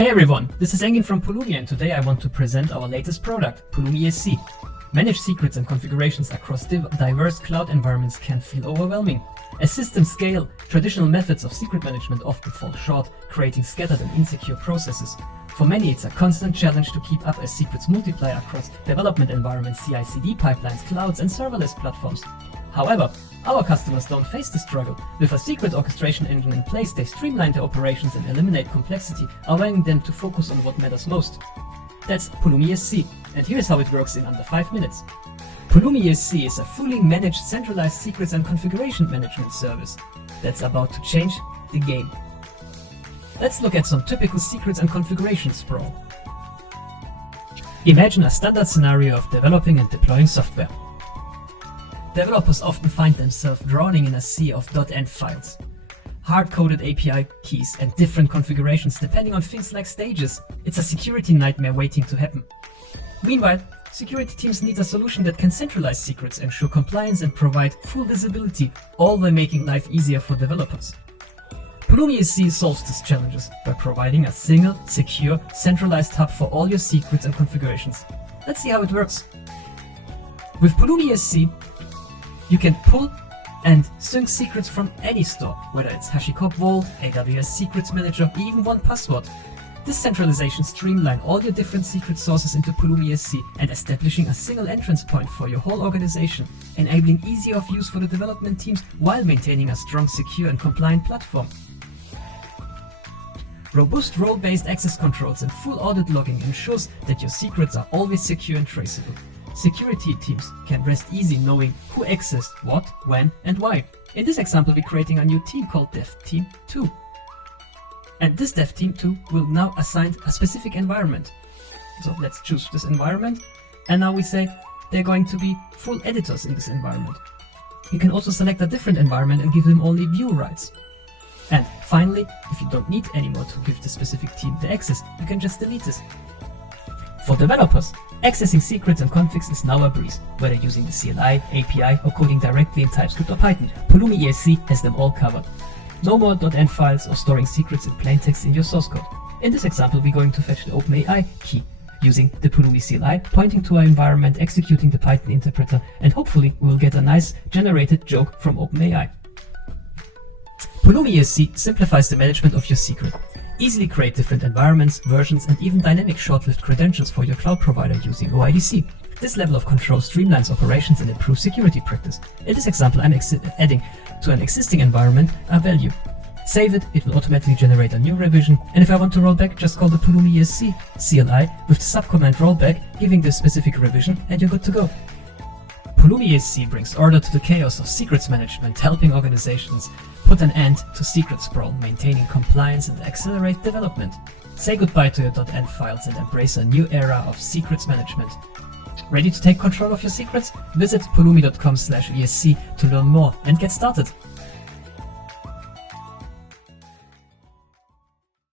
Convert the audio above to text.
Hey everyone, this is Engin from Pulumi, and today I want to present our latest product, Pulumi ESC. Manage secrets and configurations across diverse cloud environments can feel overwhelming. As systems scale, traditional methods of secret management often fall short, creating scattered and insecure processes. For many, it's a constant challenge to keep up as secrets multiply across development environments, CI/CD pipelines, clouds, and serverless platforms. However, our customers don't face this struggle. With a secret orchestration engine in place, they streamline their operations and eliminate complexity, allowing them to focus on what matters most. That's Pulumi ESC, and here's how it works in under 5 minutes. Pulumi ESC is a fully managed centralized secrets and configuration management service that's about to change the game. Let's look at some typical secrets and configuration sprawl. Imagine a standard scenario of developing and deploying software. Developers often find themselves drowning in a sea of .env files, hard-coded API keys, and different configurations depending on things like stages. It's a security nightmare waiting to happen. Meanwhile, security teams need a solution that can centralize secrets, ensure compliance, and provide full visibility, all while making life easier for developers. Pulumi ESC solves these challenges by providing a single, secure, centralized hub for all your secrets and configurations. Let's see how it works. With Pulumi ESC, you can pull and sync secrets from any store, whether it's HashiCorp Vault, AWS Secrets Manager, or even 1Password. This centralization streamlines all your different secret sources into Pulumi ESC and establishing a single entrance point for your whole organization, enabling easy of use for the development teams while maintaining a strong, secure, and compliant platform. Robust role-based access controls and full audit logging ensures that your secrets are always secure and traceable. Security teams can rest easy knowing who accessed what, when, and why. In this example, we're creating a new team called Dev Team 2. And this Dev Team 2 will now assign a specific environment. So let's choose this environment. And now we say they're going to be full editors in this environment. You can also select a different environment and give them only view rights. And finally, if you don't need anymore to give the specific team the access, you can just delete this. For developers, accessing secrets and configs is now a breeze, whether using the CLI, API, or coding directly in TypeScript or Python. Pulumi ESC has them all covered. No more .env files or storing secrets in plain text in your source code. In this example, we're going to fetch the OpenAI key using the Pulumi CLI, pointing to our environment, executing the Python interpreter, and hopefully we will get a nice generated joke from OpenAI. Pulumi ESC simplifies the management of your secret. Easily create different environments, versions, and even dynamic short-lived credentials for your cloud provider using OIDC. This level of control streamlines operations and improves security practice. In this example, I'm adding to an existing environment a value. Save it, it will automatically generate a new revision, and if I want to roll back, just call the Pulumi ESC CLI with the subcommand rollback, giving the specific revision, and you're good to go. Pulumi ESC brings order to the chaos of secrets management, helping organizations put an end to secret sprawl, maintaining compliance, and accelerate development. Say goodbye to your .env files and embrace a new era of secrets management. Ready to take control of your secrets? Visit pulumi.com/ESC to learn more and get started.